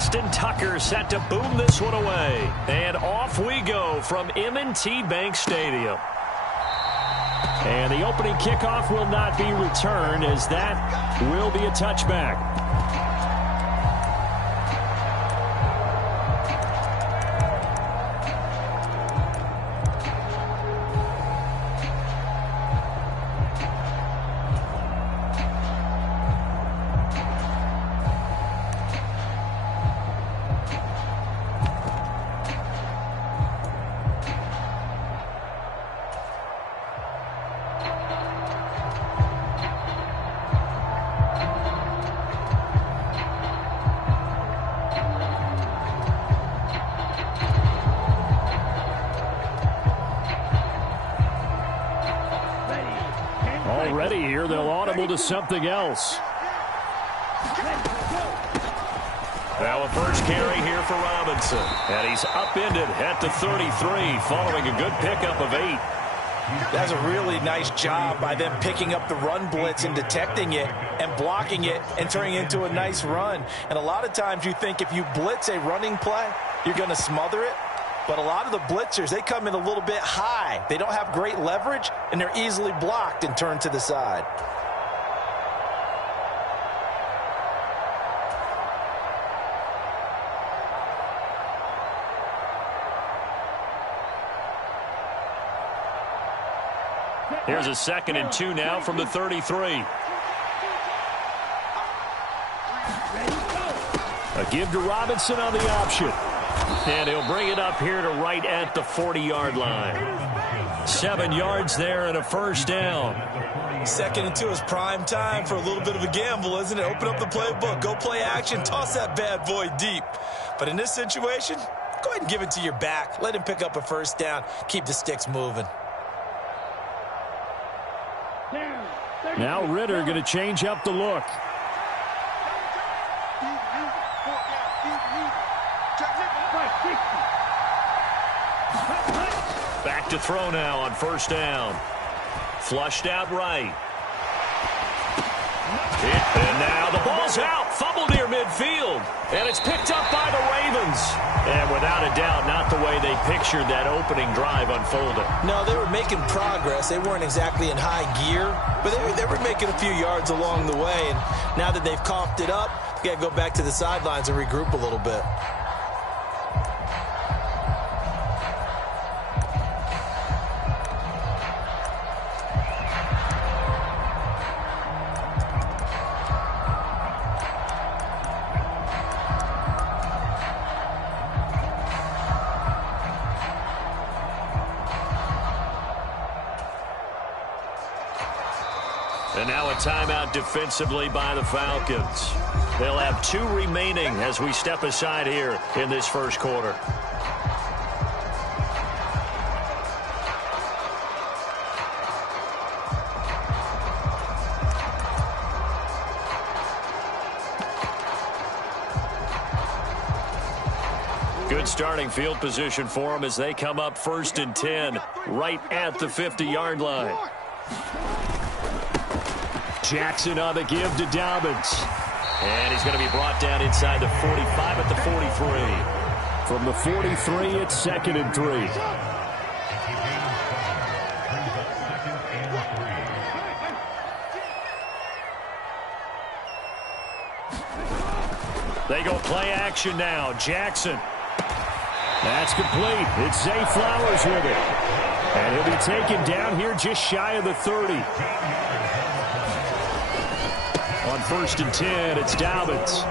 Justin Tucker set to boom this one away. And off we go from M&T Bank Stadium. And the opening kickoff will not be returned, as that will be a touchback. Already here, they'll audible to something else. Now a first carry here for Robinson. And he's upended at the 33 following a good pickup of 8. That's a really nice job by them picking up the run blitz and detecting it and blocking it and turning it into a nice run. And a lot of times you think if you blitz a running play, you're going to smother it. But a lot of the blitzers, they come in a little bit high. They don't have great leverage, and they're easily blocked and turned to the side. Here's a 2nd and 2 now from the 33. A give to Robinson on the option. And he'll bring it up here to right at the 40-yard line. 7 yards there and a first down. 2nd and 2 is prime time for a little bit of a gamble, isn't it? Open up the playbook, go play action, toss that bad boy deep. But in this situation, go ahead and give it to your back. Let him pick up a first down. Keep the sticks moving. Now Ritter going to change up the look. Back to throw now on first down. Flushed out right. And now the ball's out. Fumbled near midfield. And it's picked up by the Ravens. And without a doubt, not the way they pictured that opening drive unfolding. No, they were making progress. They weren't exactly in high gear, but they were making a few yards along the way. And now that they've coughed it up, you got to go back to the sidelines and regroup a little bit. And now a timeout defensively by the Falcons. They'll have 2 remaining as we step aside here in this first quarter. Good starting field position for them as they come up 1st and 10 right at the 50-yard line. Jackson on the give to Dobbins. And he's going to be brought down inside the 45 at the 43. From the 43, it's 2nd and 3. They go play action now. Jackson. That's complete. It's Zay Flowers with it. And he'll be taken down here just shy of the 30. On 1st and 10, it's Dobbins.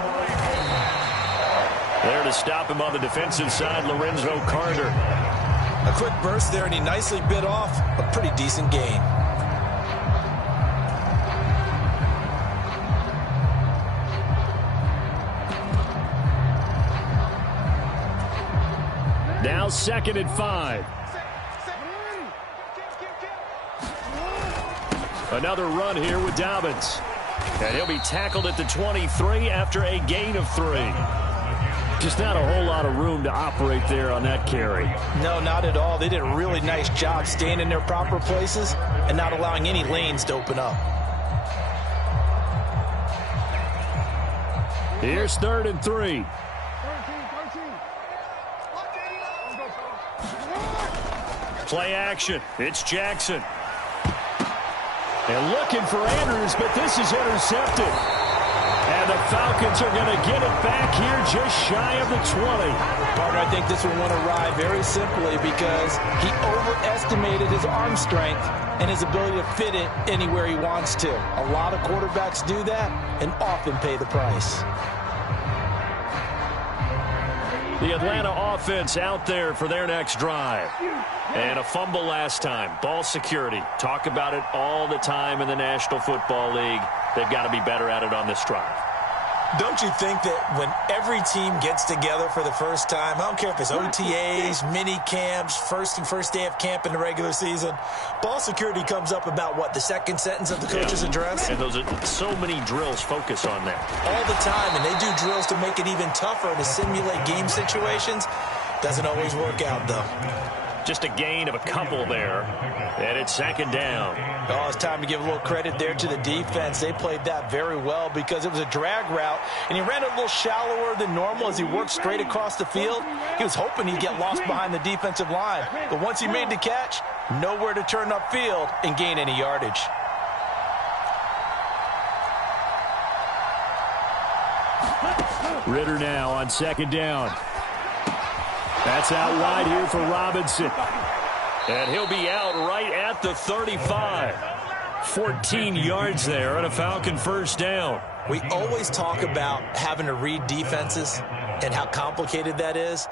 There to stop him on the defensive side, Lorenzo Carter. A quick burst there, and he nicely bit off a pretty decent gain. Now 2nd and 5. Another run here with Dobbins. And he'll be tackled at the 23 after a gain of 3. Just not a whole lot of room to operate there on that carry. No, not at all. They did a really nice job staying in their proper places and not allowing any lanes to open up. Here's 3rd and 3. Play action. It's Jackson. And looking for Andrews, but this is intercepted. And the Falcons are going to get it back here just shy of the 20. Partner, I think this one went awry very simply because he overestimated his arm strength and his ability to fit it anywhere he wants to. A lot of quarterbacks do that and often pay the price. The Atlanta offense out there for their next drive. And a fumble last time. Ball security. Talk about it all the time in the National Football League. They've got to be better at it on this drive. Don't you think that when every team gets together for the first time, I don't care if it's OTAs, mini camps, first day of camp in the regular season, ball security comes up about, what, the second sentence of the coach's address? And those are so many drills focus on that. All the time, and they do drills to make it even tougher to simulate game situations. Doesn't always work out, though. Just a gain of a couple there, and it's second down. Oh, it's time to give a little credit there to the defense. They played that very well because it was a drag route, and he ran a little shallower than normal as he worked straight across the field. He was hoping he'd get lost behind the defensive line, but once he made the catch, nowhere to turn upfield and gain any yardage. Ritter now on second down. That's out wide here for Robinson. And he'll be out right at the 35. 14 yards there and a Falcon first down. We always talk about having to read defenses and how complicated that is.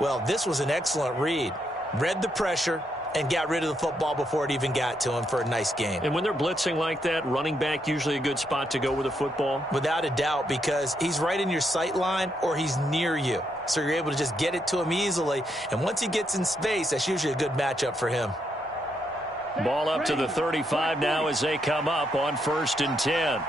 Well, this was an excellent read. Read the pressure and got rid of the football before it even got to him for a nice gain. And when they're blitzing like that, running back usually a good spot to go with the football? Without a doubt, because he's right in your sight line or he's near you. So you're able to just get it to him easily. And once he gets in space, that's usually a good matchup for him. Ball up to the 35 now as they come up on 1st and 10.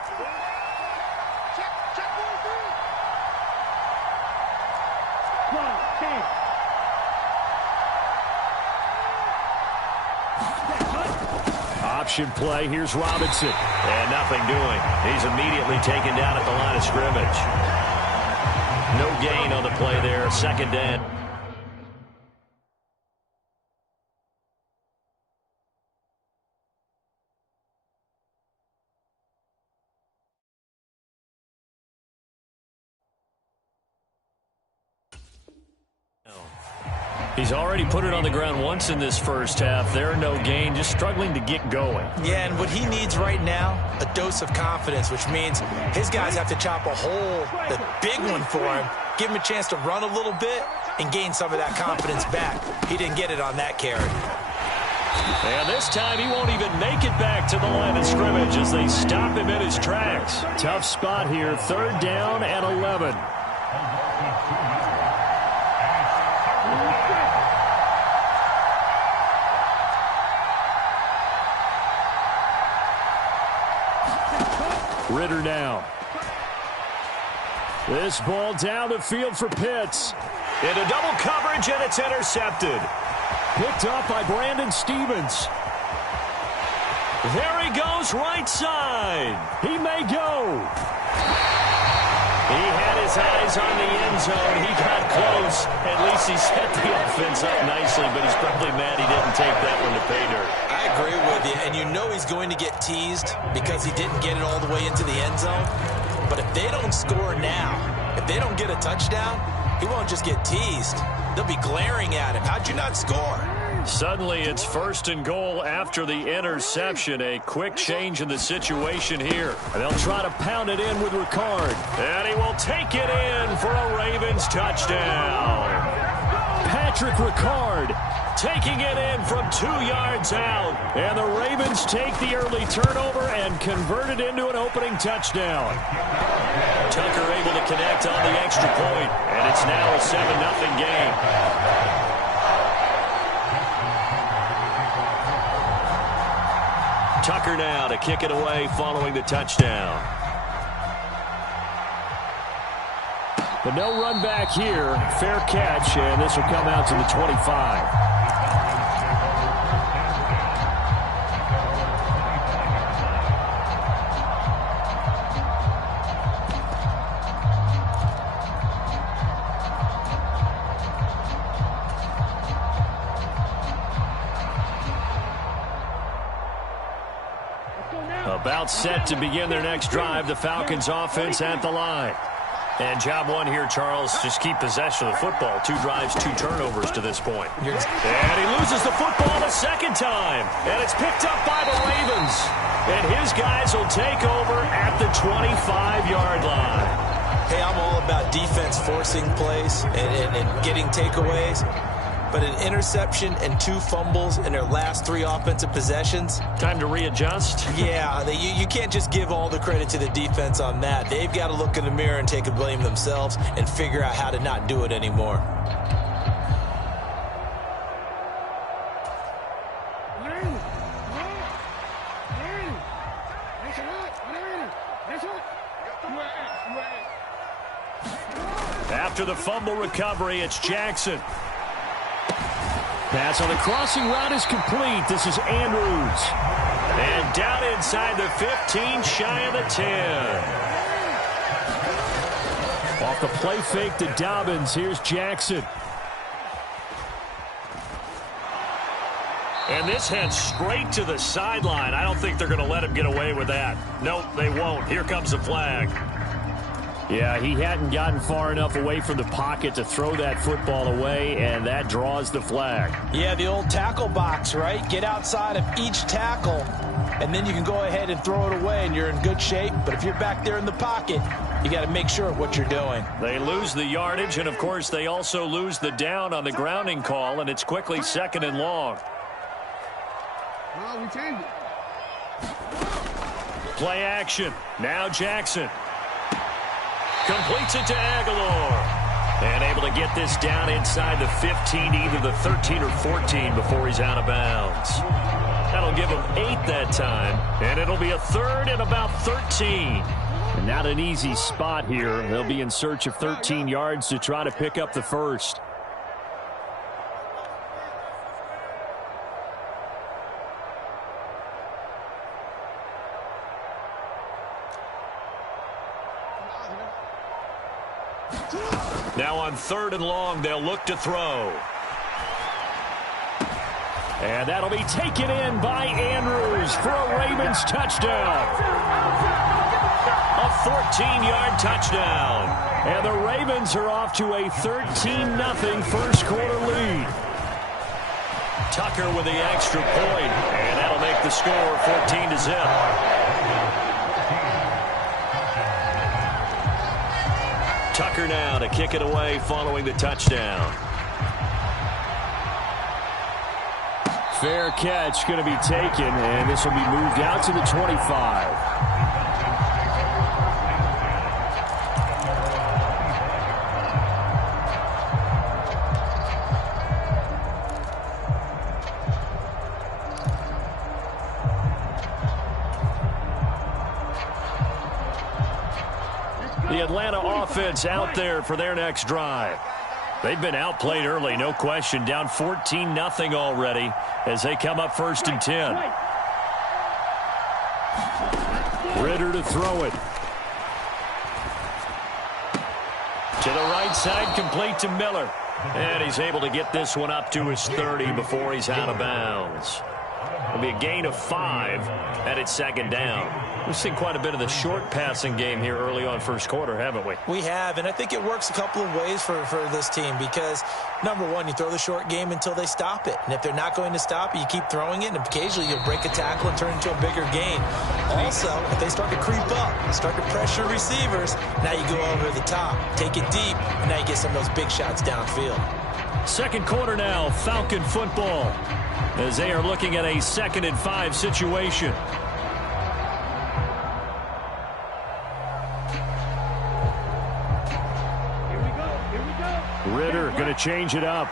Option play. Here's Robinson. And nothing doing. He's immediately taken down at the line of scrimmage. No gain on the play there. Second down. He's already put it on the ground once in this first half. There, no gain, just struggling to get going. Yeah, and what he needs right now, a dose of confidence, which means his guys have to chop a hole, a big one for him, give him a chance to run a little bit and gain some of that confidence back. He didn't get it on that carry. And this time he won't even make it back to the line of scrimmage as they stop him in his tracks. Tough spot here, 3rd down and 11. Ritter now. This ball down the field for Pitts. Into double coverage, and it's intercepted. Picked up by Brandon Stevens. There he goes, right side. He may go. He had his eyes on the end zone. He got close. At least he set the offense up nicely, but he's probably mad he didn't take that one to pay dirt. I agree with you, and you know he's going to get teased because he didn't get it all the way into the end zone. But if they don't score now, if they don't get a touchdown, he won't just get teased. They'll be glaring at him. How'd you not score? Suddenly it's 1st and goal after the interception. A quick change in the situation here. And they'll try to pound it in with Ricard. And he will take it in for a Ravens touchdown. Patrick Ricard taking it in from 2 yards out. And the Ravens take the early turnover and convert it into an opening touchdown. Tucker able to connect on the extra point. And it's now a 7-0 game. Tucker now to kick it away following the touchdown. But no run back here. Fair catch, and this will come out to the 25. About set to begin their next drive, the Falcons offense at the line. And job one here, Charles, just keep possession of the football. 2 drives, 2 turnovers to this point. And he loses the football the second time. And it's picked up by the Ravens. And his guys will take over at the 25-yard line. Hey, I'm all about defense forcing plays and getting takeaways. But an interception and 2 fumbles in their last 3 offensive possessions. Time to readjust? Yeah, you can't just give all the credit to the defense on that. They've got to look in the mirror and take a blame themselves and figure out how to not do it anymore. After the fumble recovery, it's Jackson. Pass on the crossing route is complete. This is Andrews. And down inside the 15, shy of the 10. Off the play fake to Dobbins, here's Jackson. And this heads straight to the sideline. I don't think they're going to let him get away with that. Nope, they won't. Here comes the flag. Yeah, he hadn't gotten far enough away from the pocket to throw that football away, and that draws the flag. Yeah, the old tackle box, right? Get outside of each tackle, and then you can go ahead and throw it away, and you're in good shape. But if you're back there in the pocket, you got to make sure of what you're doing. They lose the yardage, and, of course, they also lose the down on the grounding call, and it's quickly 2nd and long. We changed it. Play action. Now Jackson. Completes it to Aguilar. And able to get this down inside the 15, either the 13 or 14 before he's out of bounds. That'll give him 8 that time. And it'll be a 3rd and about 13. And not an easy spot here. They'll be in search of 13 yards to try to pick up the first. Now on 3rd and long, they'll look to throw. And that'll be taken in by Andrews for a Ravens touchdown. A 14-yard touchdown. And the Ravens are off to a 13-0 first quarter lead. Tucker with the extra point, and that'll make the score 14-0. Tucker now to kick it away following the touchdown. Fair catch going to be taken, and this will be moved out to the 25. The Atlanta offense out there for their next drive. They've been outplayed early, no question. Down 14-0 already as they come up 1st and 10. Ritter to throw it. To the right side, complete to Miller. And he's able to get this one up to his 30 before he's out of bounds. It'll be a gain of 5 at its 2nd down. We've seen quite a bit of the short passing game here early on first quarter, haven't we? We have, and I think it works a couple of ways for this team because, number one, you throw the short game until they stop it. And if they're not going to stop it, you keep throwing it, and occasionally you'll break a tackle and turn it into a bigger gain. Also, if they start to creep up, start to pressure receivers, now you go over the top, take it deep, and now you get some of those big shots downfield. Second quarter now, Falcon football, as they are looking at a 2nd and 5 situation. Ritter going to change it up.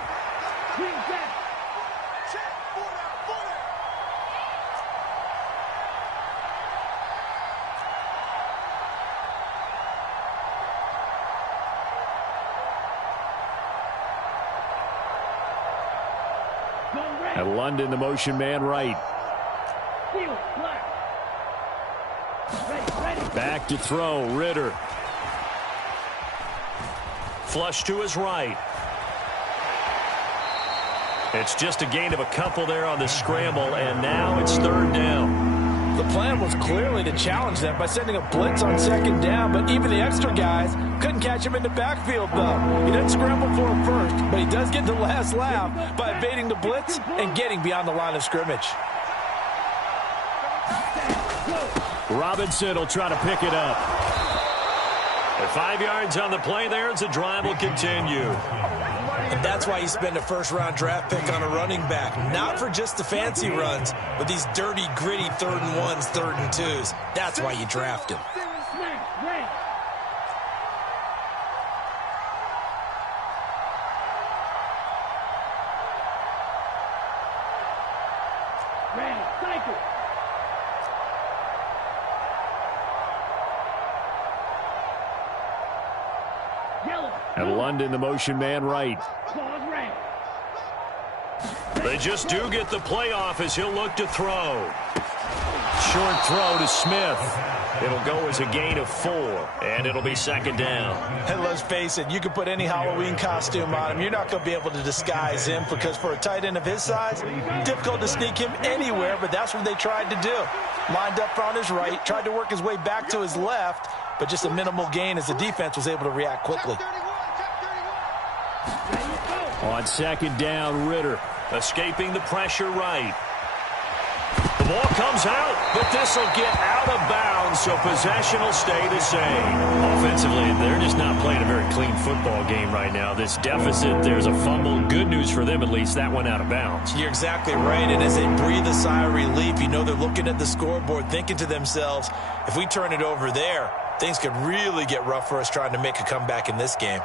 And London, the motion man right. Back to throw, Ritter. Flush to his right. It's just a gain of a couple there on the scramble, and now it's 3rd down. The plan was clearly to challenge them by sending a blitz on second down, but even the extra guys couldn't catch him in the backfield, though. He doesn't scramble for him first, but he does get the last laugh by evading the blitz and getting beyond the line of scrimmage. Robinson will try to pick it up. And 5 yards on the play there as the drive will continue. And that's why you spend a first-round draft pick on a running back. Not for just the fancy runs, but these dirty, gritty 3rd and 1s, 3rd and 2s. That's why you draft him. And London, the motion man right. They just do get the play off as he'll look to throw. Short throw to Smith. It'll go as a gain of 4, and it'll be second down. And let's face it, you can put any Halloween costume on him. You're not going to be able to disguise him because for a tight end of his size, difficult to sneak him anywhere, but that's what they tried to do. Lined up on his right, tried to work his way back to his left, but just a minimal gain as the defense was able to react quickly. On second down, Ritter escaping the pressure right. The ball comes out, but this will get out of bounds, so possession will stay the same. Offensively, they're just not playing a very clean football game right now. This deficit, there's a fumble. Good news for them, at least, that went out of bounds. You're exactly right, and as they breathe a sigh of relief, you know they're looking at the scoreboard, thinking to themselves, if we turn it over there, things could really get rough for us trying to make a comeback in this game.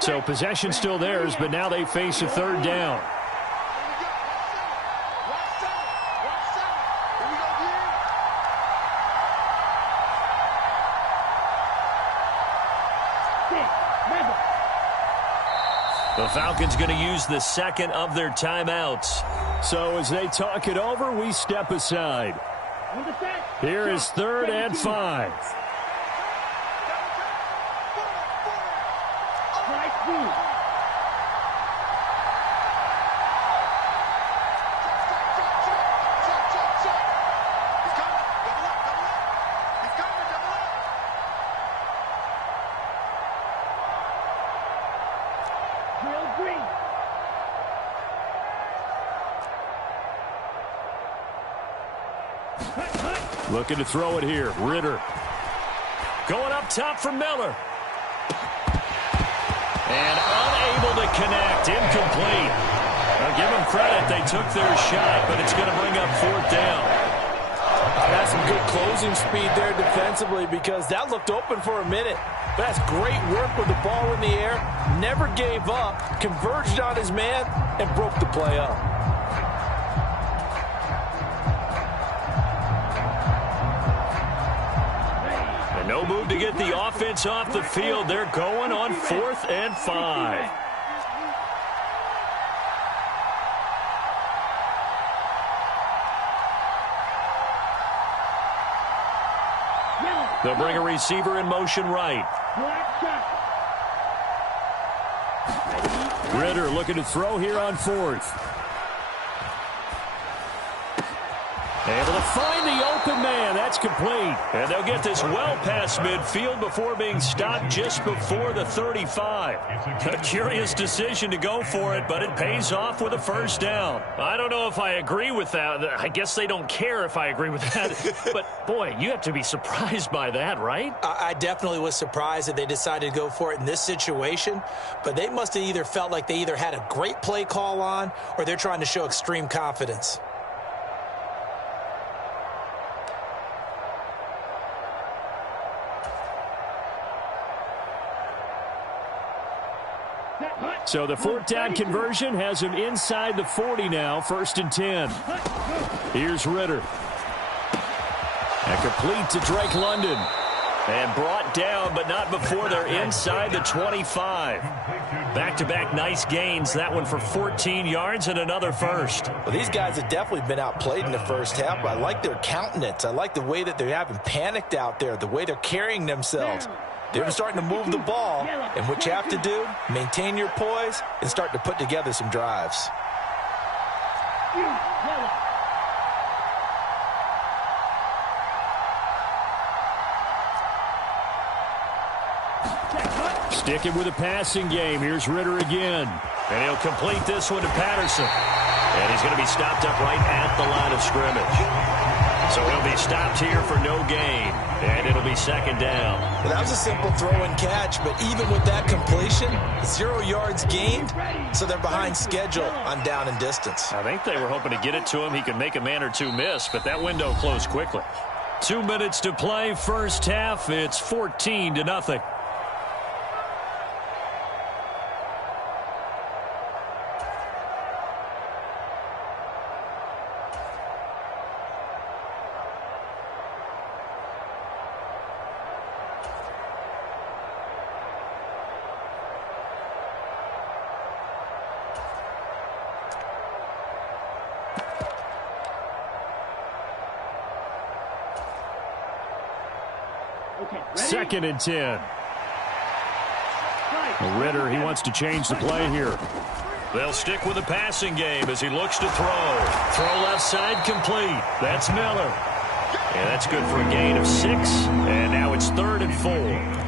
So possession still theirs, but now they face a 3rd down. The Falcons going to use the second of their timeouts. So as they talk it over, we step aside. Here is 3rd and 5. Looking to throw it here. Ritter. Going up top for Miller. And unable to connect. Incomplete. I'll give them credit. They took their shot, but it's going to bring up 4th down. That's some good closing speed there defensively because that looked open for a minute. But that's great work with the ball in the air. Never gave up. Converged on his man and broke the play up. No move to get the offense off the field. They're going on 4th and 5. They'll bring a receiver in motion right. Ritter looking to throw here on 4th. Able to find the open man. That's complete. And they'll get this well past midfield before being stopped just before the 35. A curious decision to go for it, but it pays off with a 1st down. I don't know if I agree with that. I guess they don't care if I agree with that. But, boy, you have to be surprised by that, right? I definitely was surprised that they decided to go for it in this situation. But they must have either felt like they either had a great play call on or they're trying to show extreme confidence. So the 4th down conversion has him inside the 40 now, 1st and 10. Here's Ritter. And complete to Drake London. And brought down, but not before they're inside the 25. Back-to-back nice gains. That one for 14 yards and another 1st. Well, these guys have definitely been outplayed in the first half, but I like their countenance. I like the way that they haven't panicked out there, the way they're carrying themselves. They're starting to move the ball, and what you have to do, maintain your poise and start to put together some drives. Sticking with a passing game. Here's Ritter again. And he'll complete this one to Patterson. And he's going to be stopped up right at the line of scrimmage. So he'll be stopped here for no gain. And it'll be second down. Well, that was a simple throw and catch, but even with that completion, 0 yards gained, so they're behind schedule on down and distance. I think they were hoping to get it to him. He could make a man or two miss, but that window closed quickly. 2 minutes to play, first half. It's 14-0. Second and 10. Ritter, he wants to change the play here. They'll stick with the passing game as he looks to throw. Throw left side complete. That's Miller. And that's good for a gain of 6. And now it's 3rd and 4.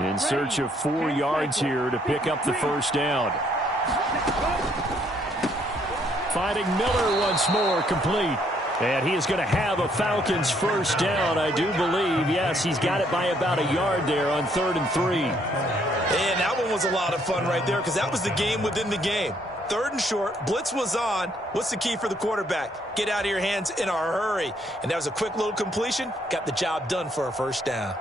In search of 4 yards here to pick up the first down. Finding Miller once more, complete. And he is going to have a Falcons first down, I do believe. Yes, he's got it by about a yard there on 3rd and 3. And that one was a lot of fun right there because that was the game within the game. 3rd and short, blitz was on. What's the key for the quarterback? Get out of your hands in a hurry. And that was a quick little completion. Got the job done for a first down.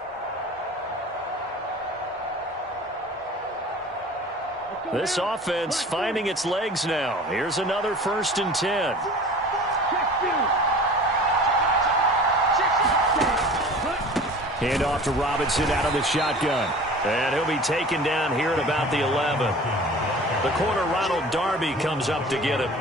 This offense finding its legs now. Here's another 1st and 10. Hand off to Robinson out of the shotgun. And he'll be taken down here at about the 11. The corner, Ronald Darby, comes up to get him.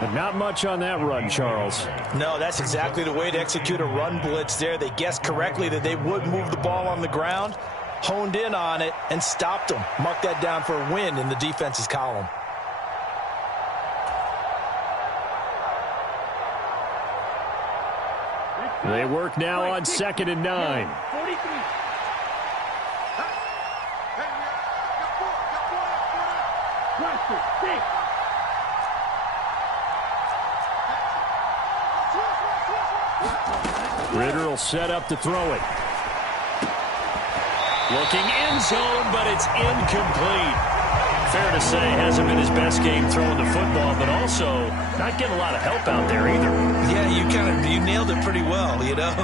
But not much on that run, Charles. No, that's exactly the way to execute a run blitz there. They guessed correctly that they would move the ball on the ground. Honed in on it and stopped them. Mark that down for a win in the defense's column. They work now on 2nd and 9. Ritter will set up to throw it. Looking end zone, but it's incomplete. Fair to say, hasn't been his best game throwing the football, but also not getting a lot of help out there either. Yeah, you nailed it pretty well, you know.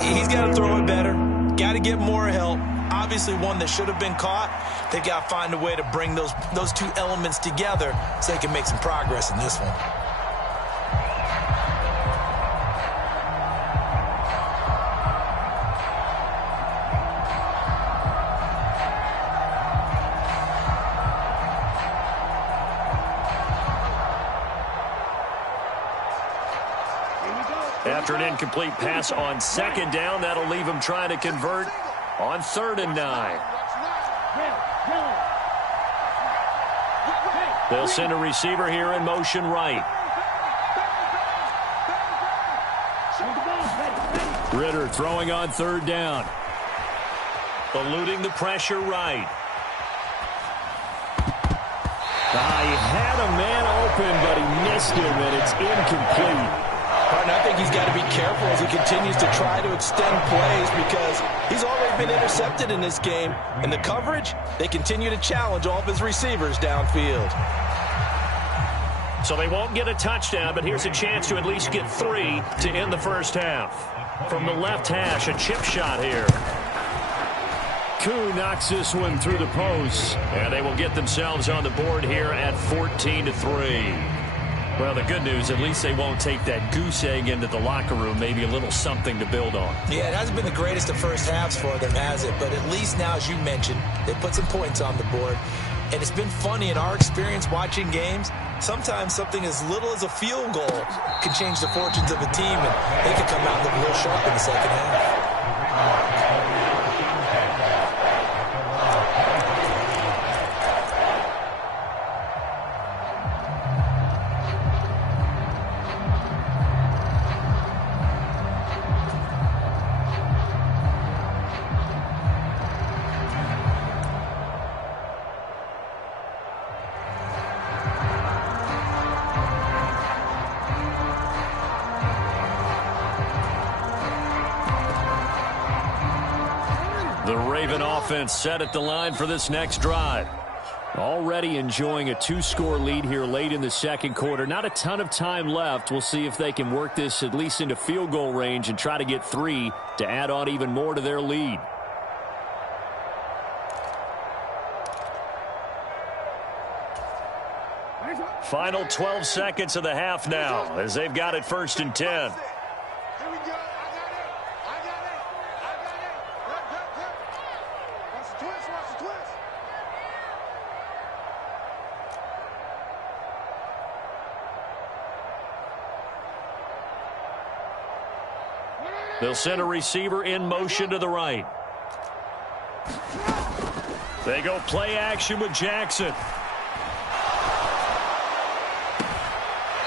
He's got to throw it better. Got to get more help. Obviously one that should have been caught. They got to find a way to bring those two elements together so they can make some progress in this one. After an incomplete pass on 2nd down, that'll leave him trying to convert on 3rd and 9. They'll send a receiver here in motion right. Ritter throwing on 3rd down. Eluding the pressure right. He had a man open, but he missed him, and it's incomplete. And I think he's got to be careful as he continues to try to extend plays because he's already been intercepted in this game. And the coverage, they continue to challenge all of his receivers downfield. So they won't get a touchdown, but here's a chance to at least get 3 to end the first half. From the left hash, a chip shot here. Koo knocks this one through the post, and they will get themselves on the board here at 14-3. Well, the good news, at least they won't take that goose egg into the locker room, maybe a little something to build on. Yeah, it hasn't been the greatest of first halves for them, has it? But at least now, as you mentioned, they put some points on the board. And it's been funny in our experience watching games. Sometimes something as little as a field goal can change the fortunes of a team, and they can come out and look real sharp in the second half. The Raven offense set at the line for this next drive. Already enjoying a 2-score lead here late in the second quarter. Not a ton of time left. We'll see if they can work this at least into field goal range and try to get 3 to add on even more to their lead. Final 12 seconds of the half now as they've got it 1st and 10. They'll send a receiver in motion to the right. They go play action with Jackson.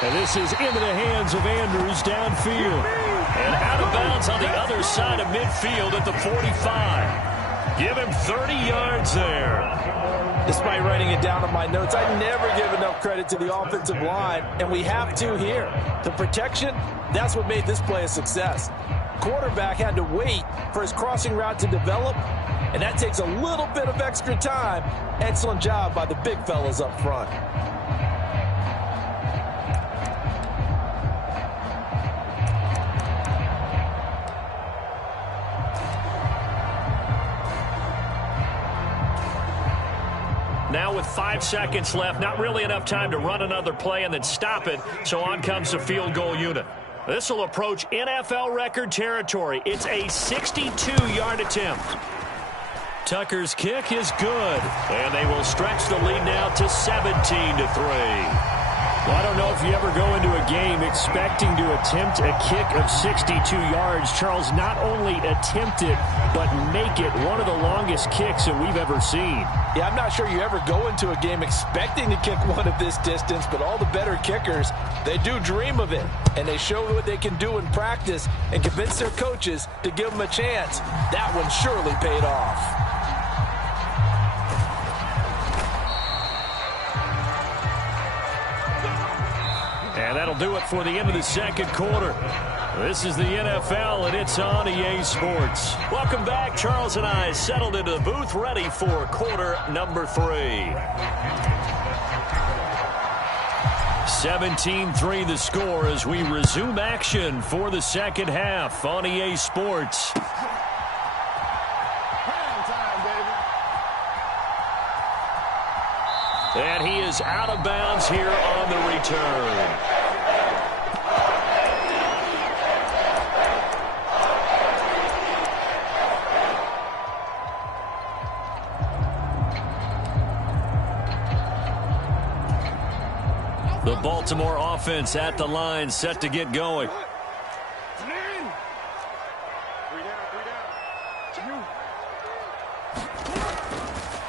And this is into the hands of Andrews downfield. And out of bounds on the other side of midfield at the 45. Give him 30 yards there. Despite writing it down in my notes, I never give enough credit to the offensive line, and we have to here. The protection, that's what made this play a success. Quarterback had to wait for his crossing route to develop, and that takes a little bit of extra time. Excellent job by the big fellas up front. Now with 5 seconds left, not really enough time to run another play and then stop it, so on comes the field goal unit. This will approach NFL record territory. It's a 62-yard attempt. Tucker's kick is good, and they will stretch the lead now to 17-3. Well, I don't know if you ever go into a game expecting to attempt a kick of 62 yards. Charles, not only attempt it, but make it one of the longest kicks that we've ever seen. Yeah, I'm not sure you ever go into a game expecting to kick one of this distance, but all the better kickers, they do dream of it, and they show what they can do in practice and convince their coaches to give them a chance. That one surely paid off. And that'll do it for the end of the second quarter. This is the NFL, and it's on EA Sports. Welcome back. Charles and I settled into the booth, ready for quarter number 3. 17-3 the score as we resume action for the second half on EA Sports. And he is out of bounds here on the return. The Baltimore offense at the line, set to get going.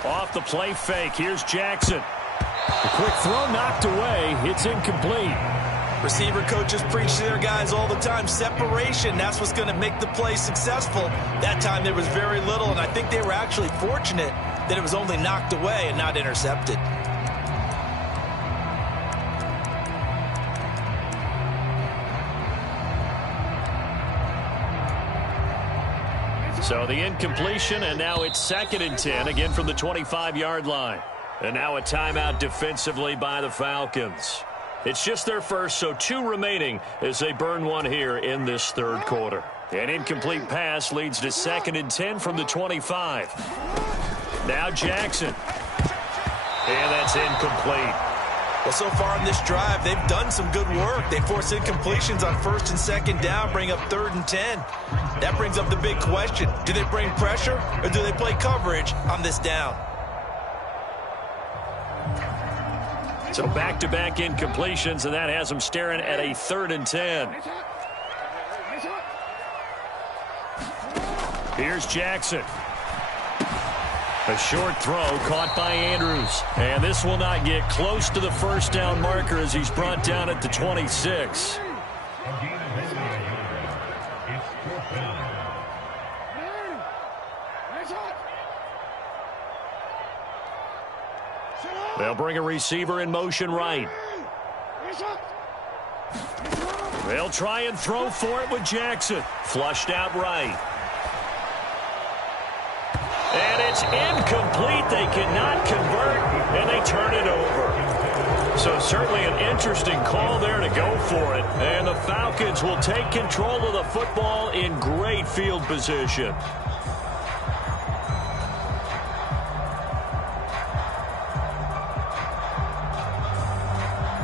Off the play fake. Here's Jackson. A quick throw knocked away. It's incomplete. Receiver coaches preach to their guys all the time. Separation, that's what's going to make the play successful. That time there was very little, and I think they were actually fortunate that it was only knocked away and not intercepted. So the incompletion, and now it's 2nd and 10, again from the 25-yard line. And now a timeout defensively by the Falcons. It's just their first, so 2 remaining as they burn one here in this third quarter. An incomplete pass leads to 2nd and 10 from the 25. Now Jackson. And that's incomplete. Well, so far in this drive, they've done some good work. They forced incompletions on 1st and 2nd down, bring up 3rd and 10. That brings up the big question. Do they bring pressure or do they play coverage on this down? So back-to-back incompletions, and that has them staring at a 3rd and 10. Here's Jackson. A short throw caught by Andrews. And this will not get close to the first down marker as he's brought down at the 26. They'll bring a receiver in motion right. They'll try and throw for it with Jackson. Flushed out right. And it's incomplete. They cannot convert, and they turn it over. So certainly an interesting call there to go for it. And the Falcons will take control of the football in great field position.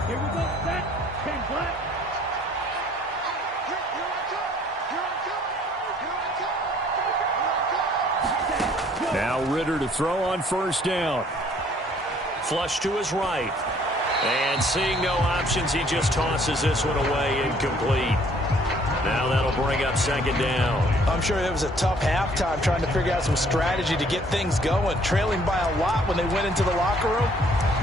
Here we go. Set. 10 flat. Now Ritter to throw on 1st down. Flush to his right. And seeing no options, he just tosses this one away, incomplete. Now that'll bring up 2nd down. I'm sure it was a tough halftime trying to figure out some strategy to get things going. Trailing by a lot when they went into the locker room.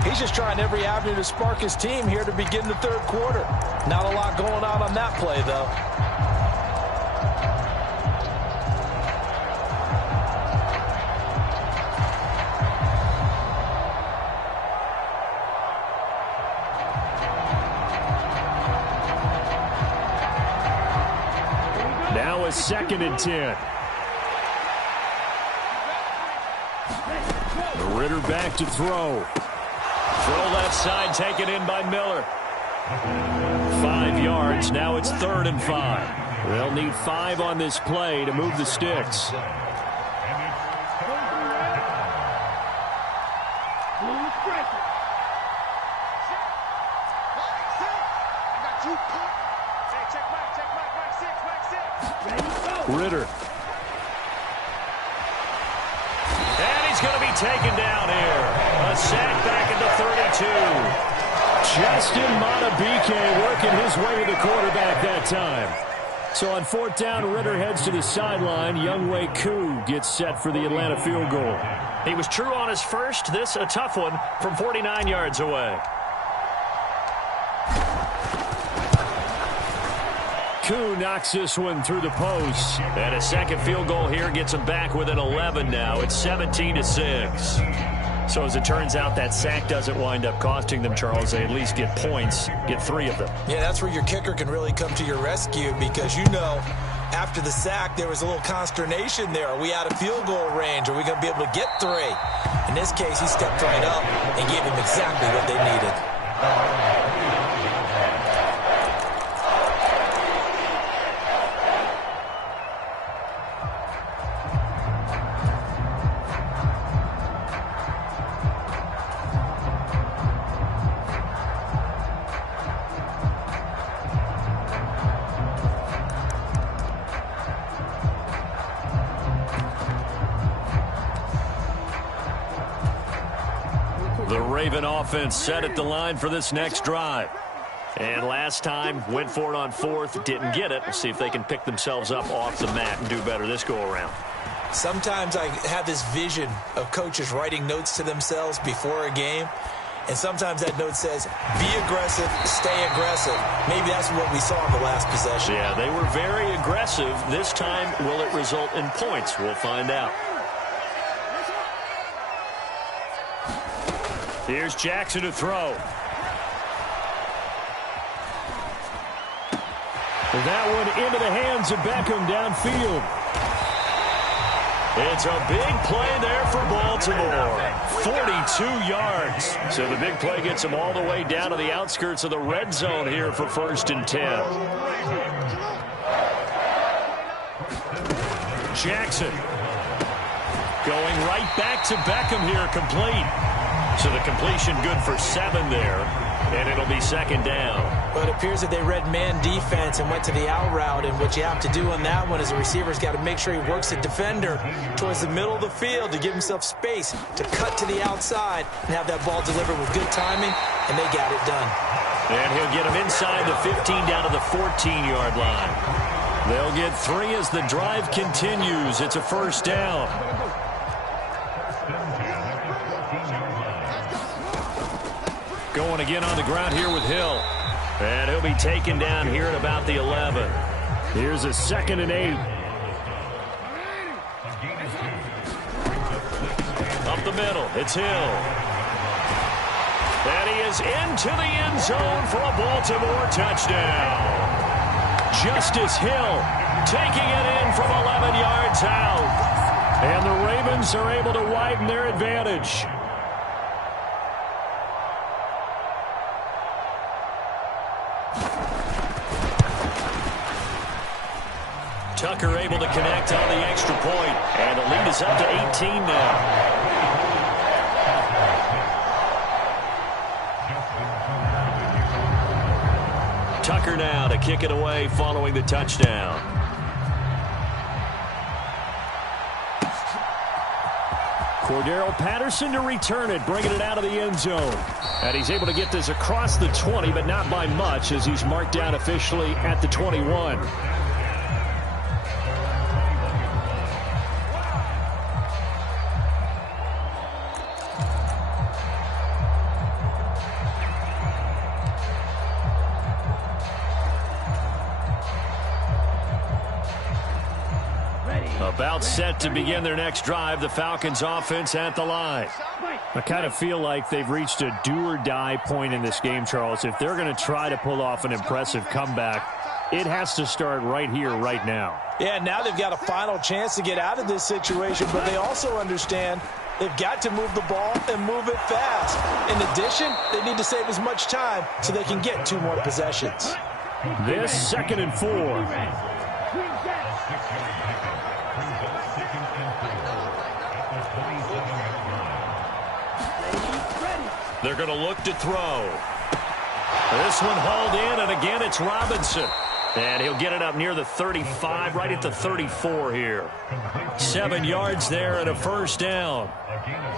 He's just trying every avenue to spark his team here to begin the 3rd quarter. Not a lot going on that play, though. Now a 2nd and 10. Ritter back to throw. Throw left side, taken in by Miller. 5 yards. Now it's 3rd and 5. They'll need 5 on this play to move the sticks. Ritter. And he's going to be taken down here. A sack back into 32. Justin Matabike working his way to the quarterback that time. So on 4th down, Ritter heads to the sideline. Younghoe Koo gets set for the Atlanta field goal. He was true on his first. This a tough one from 49 yards away. Koo knocks this one through the post. And a 2nd field goal here gets him back within 11 now. It's 17-6. So as it turns out, that sack doesn't wind up costing them, Charles. They at least get points, get 3 of them. Yeah, that's where your kicker can really come to your rescue because, you know, after the sack, there was a little consternation there. Are we out of field goal range? Are we going to be able to get 3? In this case, he stepped right up and gave them exactly what they needed. The Raven offense set at the line for this next drive. And last time, went for it on 4th, didn't get it. We'll see if they can pick themselves up off the mat and do better this go-around. Sometimes I have this vision of coaches writing notes to themselves before a game. And sometimes that note says, be aggressive, stay aggressive. Maybe that's what we saw in the last possession. Yeah, they were very aggressive. This time, will it result in points? We'll find out. Here's Jackson to throw. That one into the hands of Beckham downfield. It's a big play there for Baltimore. 42 yards. So the big play gets them all the way down to the outskirts of the red zone here for 1st and 10. Jackson going right back to Beckham here, complete. So the completion good for 7 there. and it'll be second down. Well, it appears that they read man defense and went to the out route, and what you have to do on that one is the receiver's got to make sure he works the defender towards the middle of the field to give himself space to cut to the outside and have that ball delivered with good timing, and they got it done. And he'll get him inside the 15 down to the 14-yard line. They'll get 3 as the drive continues. It's a first down. Going again on the ground here with Hill. And he'll be taken down here at about the 11. Here's a 2nd and 8. Up the middle, it's Hill. And he is into the end zone for a Baltimore touchdown. Justice Hill taking it in from 11 yards out. And the Ravens are able to widen their advantage. Tucker able to connect on the extra point. And the lead is up to 18 now. Tucker now to kick it away following the touchdown. Cordero Patterson to return it, bringing it out of the end zone. And he's able to get this across the 20, but not by much, as he's marked down officially at the 21. About set to begin their next drive, the Falcons offense at the line. I kind of feel like they've reached a do-or-die point in this game, Charles. If they're going to try to pull off an impressive comeback, it has to start right here, right now. Yeah, now they've got a final chance to get out of this situation, but they also understand they've got to move the ball and move it fast. In addition, they need to save as much time so they can get 2 more possessions. This 2nd and 4. They're going to look to throw. This one hauled in, and again it's Robinson. And he'll get it up near the 35, right at the 34 here. 7 yards there and a first down.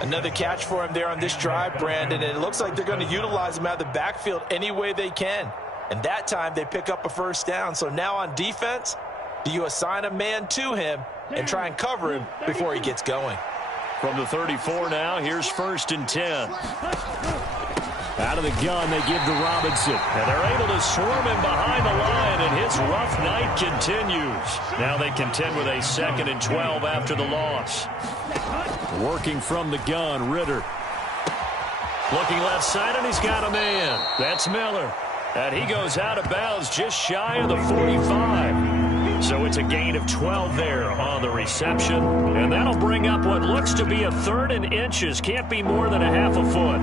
Another catch for him there on this drive, Brandon, and it looks like they're going to utilize him out of the backfield any way they can. And that time they pick up a first down. So now on defense, do you assign a man to him and try and cover him before he gets going? From the 34 now, here's 1st and 10. Out of the gun, they give to Robinson. And they're able to swarm him behind the line, and his rough night continues. Now they contend with a 2nd and 12 after the loss. Working from the gun, Ritter. Looking left side, and he's got a man. That's Miller. And he goes out of bounds just shy of the 45. So it's a gain of 12 there on the reception. And that'll bring up what looks to be a 3rd and inches. Can't be more than a half a foot.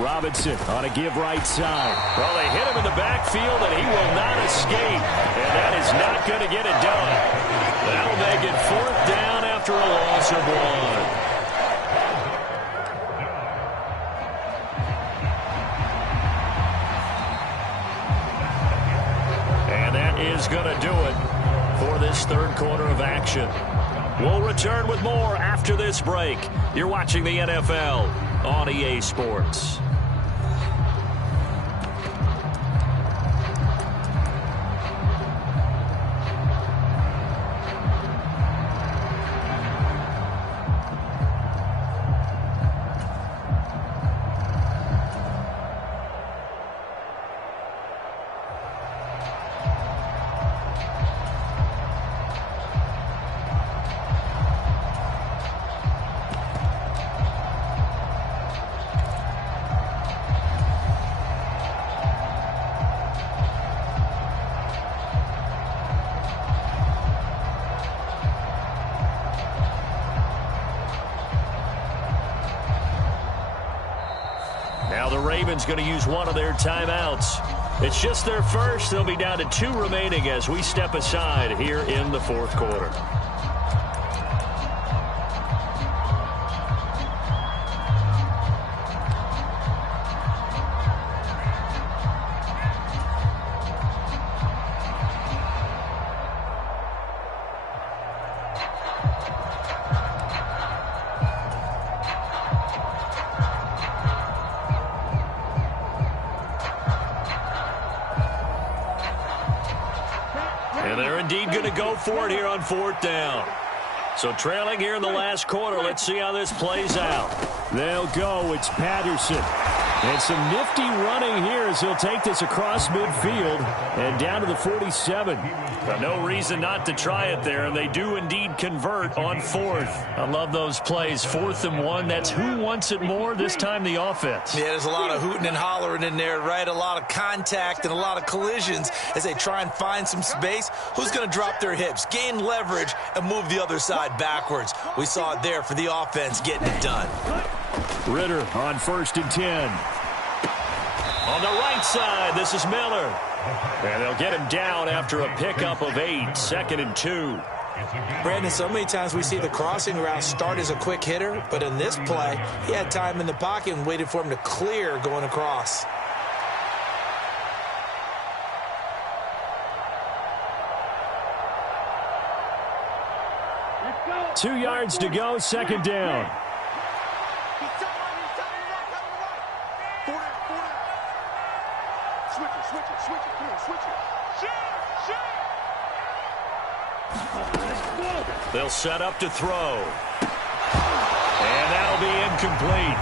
Robinson on a give right side. Well, they hit him in the backfield, and he will not escape. And that is not going to get it done. That'll make it 4th down after a loss of 1. And that is going to do it for this 3rd quarter of action. We'll return with more after this break. You're watching the NFL on EA Sports. Now the Ravens going to use one of their timeouts. It's just their first. They'll be down to 2 remaining as we step aside here in the fourth quarter. And they're indeed going to go for it here on 4th down. So trailing here in the last quarter. Let's see how this plays out. They'll go. It's Patterson. And some nifty running here as he'll take this across midfield and down to the 47. But no reason not to try it there, and they do indeed convert on 4th. I love those plays. 4th and 1. That's who wants it more, this time the offense. Yeah, there's a lot of hooting and hollering in there, right? A lot of contact and a lot of collisions as they try and find some space. Who's going to drop their hips, gain leverage, and move the other side backwards? We saw it there for the offense getting it done. Ritter on 1st and 10. On the right side, this is Miller. And they'll get him down after a pickup of 8, 2nd and 2. Brandon, so many times we see the crossing route start as a quick hitter, but in this play, he had time in the pocket and waited for him to clear going across. Let's go. 2 yards to go, 2nd down. They'll set up to throw. And that'll be incomplete.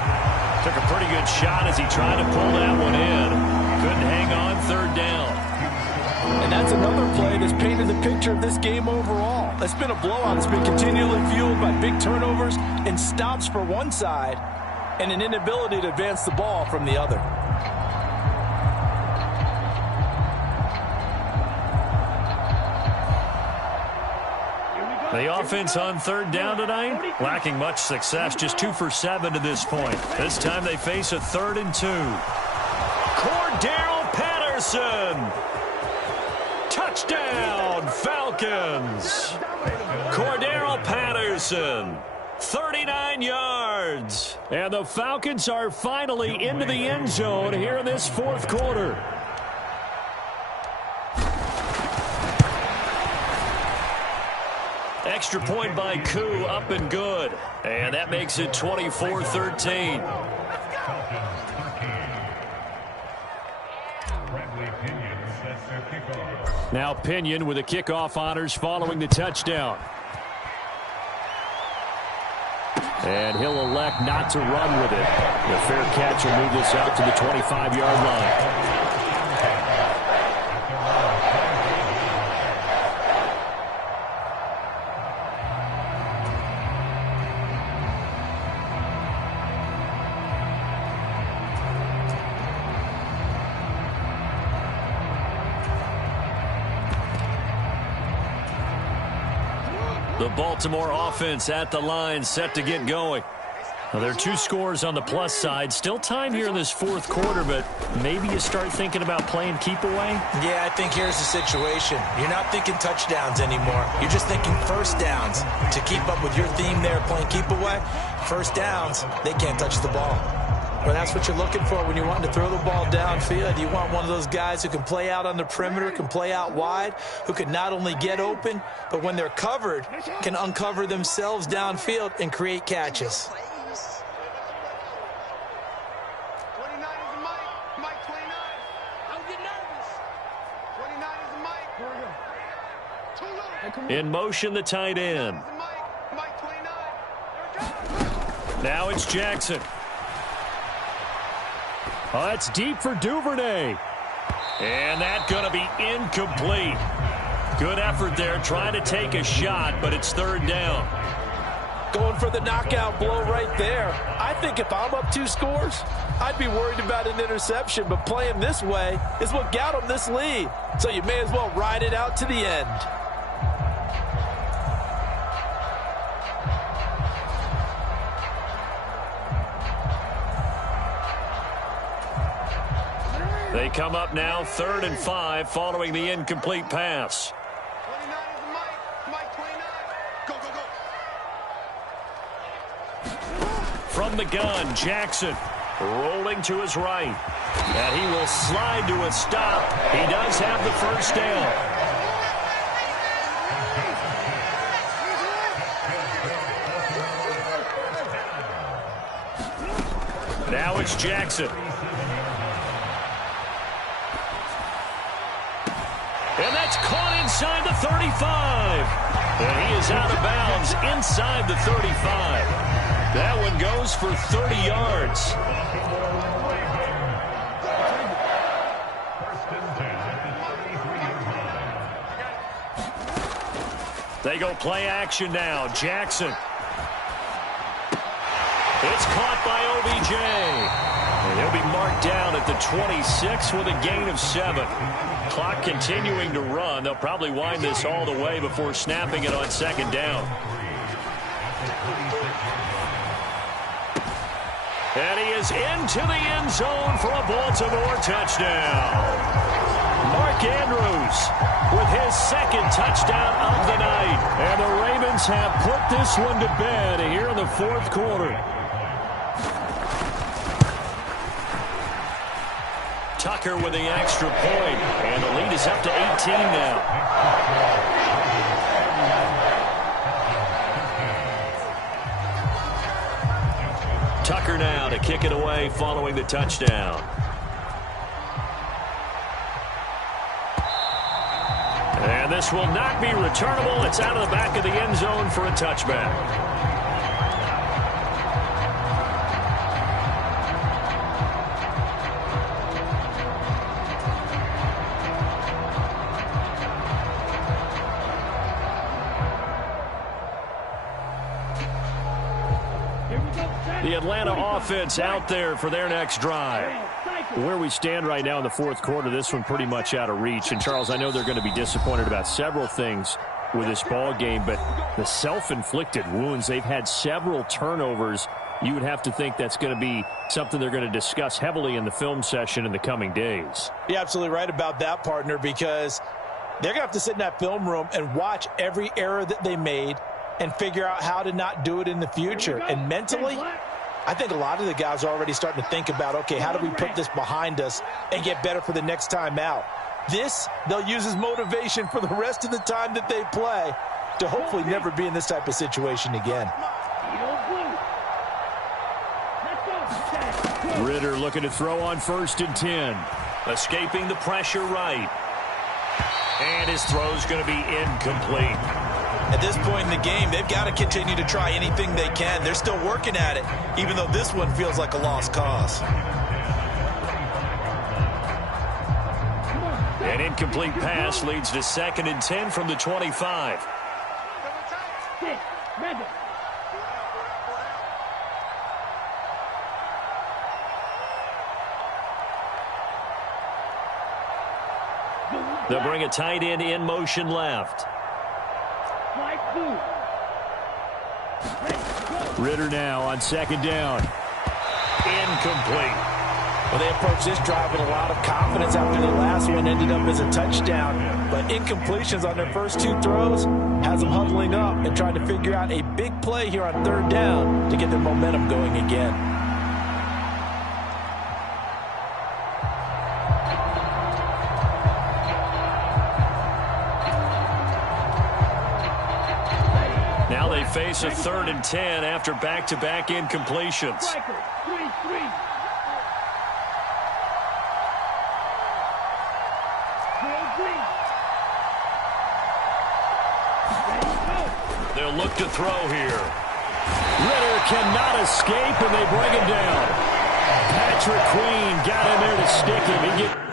Took a pretty good shot as he tried to pull that one in. Couldn't hang on, 3rd down. And that's another play that's painted the picture of this game overall. It's been a blowout. It's been continually fueled by big turnovers and stops for one side and an inability to advance the ball from the other. The offense on 3rd down tonight, lacking much success, just 2 for 7 to this point. This time they face a 3rd and 2. Cordero Patterson. Touchdown, Falcons. Cordero Patterson, 39 yards. And the Falcons are finally into the end zone here in this 4th quarter. Extra point by Koo, up and good. And that makes it 24-13. Now Pinion with the kickoff honors following the touchdown. And he'll elect not to run with it. The fair catch will move this out to the 25-yard line. The Baltimore offense at the line, set to get going. Now, there are 2 scores on the plus side. Still time here in this 4th quarter, but maybe you start thinking about playing keep away? Yeah, I think here's the situation. You're not thinking touchdowns anymore. You're just thinking first downs. To keep up with your theme there, playing keep away, first downs, they can't touch the ball. Well, that's what you're looking for when you're wanting to throw the ball downfield. You want one of those guys who can play out on the perimeter, can play out wide, who can not only get open, but when they're covered, can uncover themselves downfield and create catches. 29 is the mic. Mike 29. Don't get nervous. 29 is the mic. In motion, the tight end. Mike 29. Now it's Jackson. Oh, that's deep for Duvernay. And that's going to be incomplete. Good effort there, trying to take a shot, but it's 3rd down. Going for the knockout blow right there. I think if I'm up 2 scores, I'd be worried about an interception, but playing this way is what got them this lead. So you may as well ride it out to the end. They come up now 3rd and 5 following the incomplete pass. 29 is Mike. Mike 29. Go, go, go. From the gun, Jackson rolling to his right. And he will slide to a stop. He does have the first down. Now it's Jackson. And that's caught inside the 35. And he is out of bounds inside the 35. That one goes for 30 yards. They go play action now. Jackson. It's caught by OBJ. And he'll be marked down at the 26 with a gain of 7. Clock continuing to run. They'll probably wind this all the way before snapping it on 2nd down. And he is into the end zone for a Baltimore touchdown. Mark Andrews with his 2nd touchdown of the night. And the Ravens have put this one to bed here in the 4th quarter. Tucker with the extra point, and the lead is up to 18 now. Tucker now to kick it away following the touchdown. And this will not be returnable. It's out of the back of the end zone for a touchback. The Atlanta offense out there for their next drive. Where we stand right now in the 4th quarter, this one pretty much out of reach. And, Charles, I know they're going to be disappointed about several things with this ball game, but the self-inflicted wounds, they've had several turnovers. You would have to think that's going to be something they're going to discuss heavily in the film session in the coming days. You're absolutely right about that, partner, because they're going to have to sit in that film room and watch every error that they made and figure out how to not do it in the future. And mentally, I think a lot of the guys are already starting to think about, okay, how do we put this behind us and get better for the next time out? This, they'll use as motivation for the rest of the time that they play to hopefully never be in this type of situation again. Ritter looking to throw on 1st and 10. Escaping the pressure right. And his throw's going to be incomplete. At this point in the game, they've got to continue to try anything they can. They're still working at it, even though this one feels like a lost cause. An incomplete pass leads to 2nd and 10 from the 25. They'll bring a tight end in motion left. Ritter now on 2nd down. Incomplete. Well, they approached this drive with a lot of confidence after the last one ended up as a touchdown. But incompletions on their first 2 throws has them huddling up and trying to figure out a big play here on 3rd down to get their momentum going again. Now they face a 3rd and 10 after back-to-back incompletions. They'll look to throw here. Ritter cannot escape, and they bring him down. Patrick Queen got in there to stick him.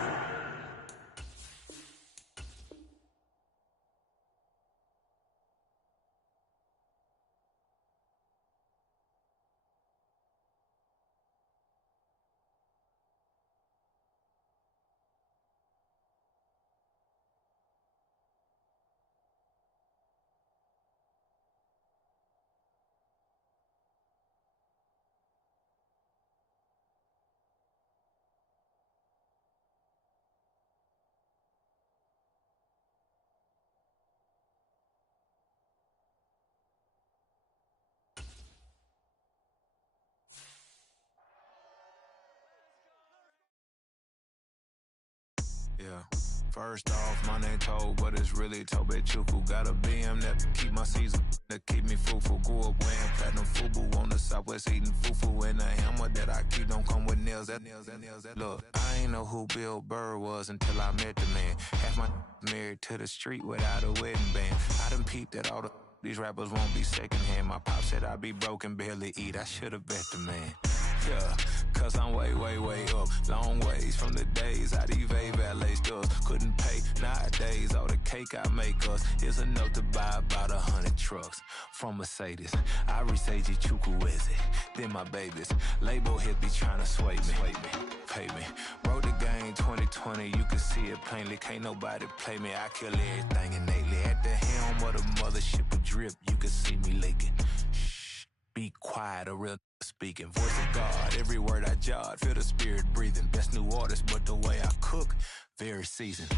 First off, my name Toad, but it's really Tobe Chuku. Got a BM that keep my season, that keep me fruitful. Grew up wearing platinum FUBU on the Southwest eating fufu. And a hammer that I keep don't come with nails. Look, I ain't know who Bill Burr was until I met the man. Half my married to the street without a wedding band. I done peeped that all these rappers won't be secondhand. My pop said I'd be broken, barely eat. I should've bet the man. Yeah, cause I'm way up. Long ways from the days I eBay valet stores. Couldn't pay nowadays. All the cake I make us is enough to buy about 100 trucks from Mercedes. I research Chukwueze, then my babies. Label hit be trying to sway me. Pay me. Wrote the game 2020, you can see it plainly. Can't nobody play me. I kill everything innately. At the helm of the mothership of drip, you can see me leaking. Shh, be quiet, a real speaking. Voice of God, every word I jot. Feel the spirit breathing. Best new artist, but the way I cook, very seasoned.